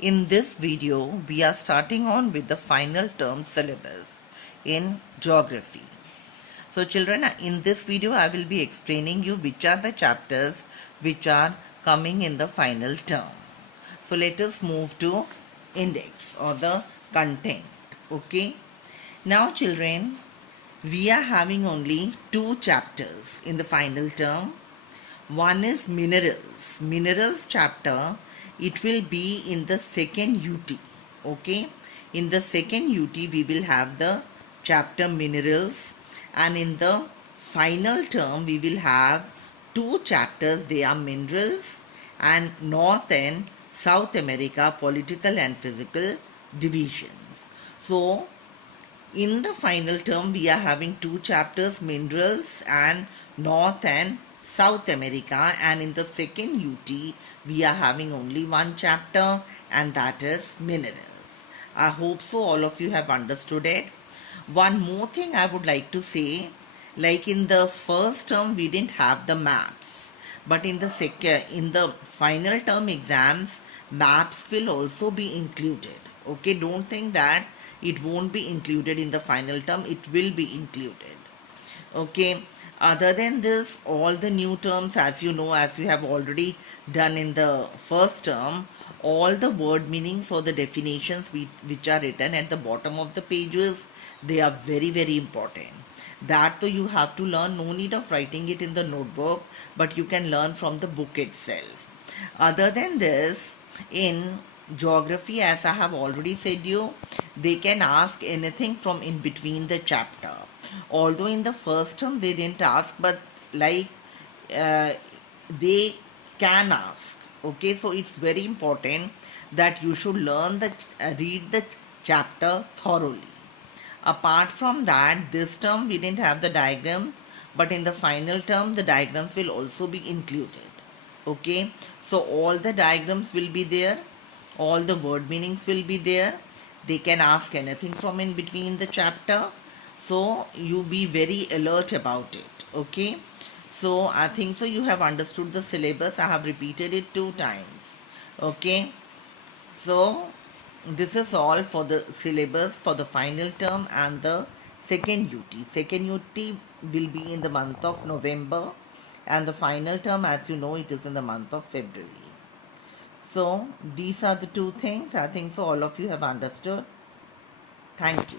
In this video, we are starting on with the final term syllabus in geography. So children, in this video, I will be explaining you which are the chapters which are coming in the final term. So let us move to index or the content. Okay. Now children, we are having only two chapters in the final term. One is minerals. Minerals chapter, it will be in the second UT. Okay. In the second UT, we will have the chapter minerals, and in the final term, we will have two chapters. They are minerals and North and South America political and physical divisions. So, in the final term, we are having two chapters, minerals and North and South America, and in the second UT, we are having only one chapter, and that is minerals. I hope so all of you have understood it. One more thing I would like to say, like in the first term, we didn't have the maps, but in the final term exams, maps will also be included. Okay, don't think that it won't be included in the final term, it will be included. Okay, other than this, all the new terms, as you know, as we have already done in the first term, all the word meanings or the definitions which are written at the bottom of the pages, they are very, very important. That though you have to learn, no need of writing it in the notebook, but you can learn from the book itself. Other than this, in geography, as I have already said you, they can ask anything from in between the chapter. Although in the first term they didn't ask, but like uh, they can ask. Okay, so it's very important that you should read the chapter thoroughly. Apart from that, this term we didn't have the diagram, but in the final term the diagrams will also be included. Okay, so all the diagrams will be there, all the word meanings will be there. They can ask anything from in between the chapter, so you be very alert about it. Okay, so I think so you have understood the syllabus. I have repeated it 2 times. Okay, so this is all for the syllabus for the final term and the second UT. Second UT will be in the month of November, and the final term, as you know, it is in the month of February. So these are the two things. I think so all of you have understood. Thank you.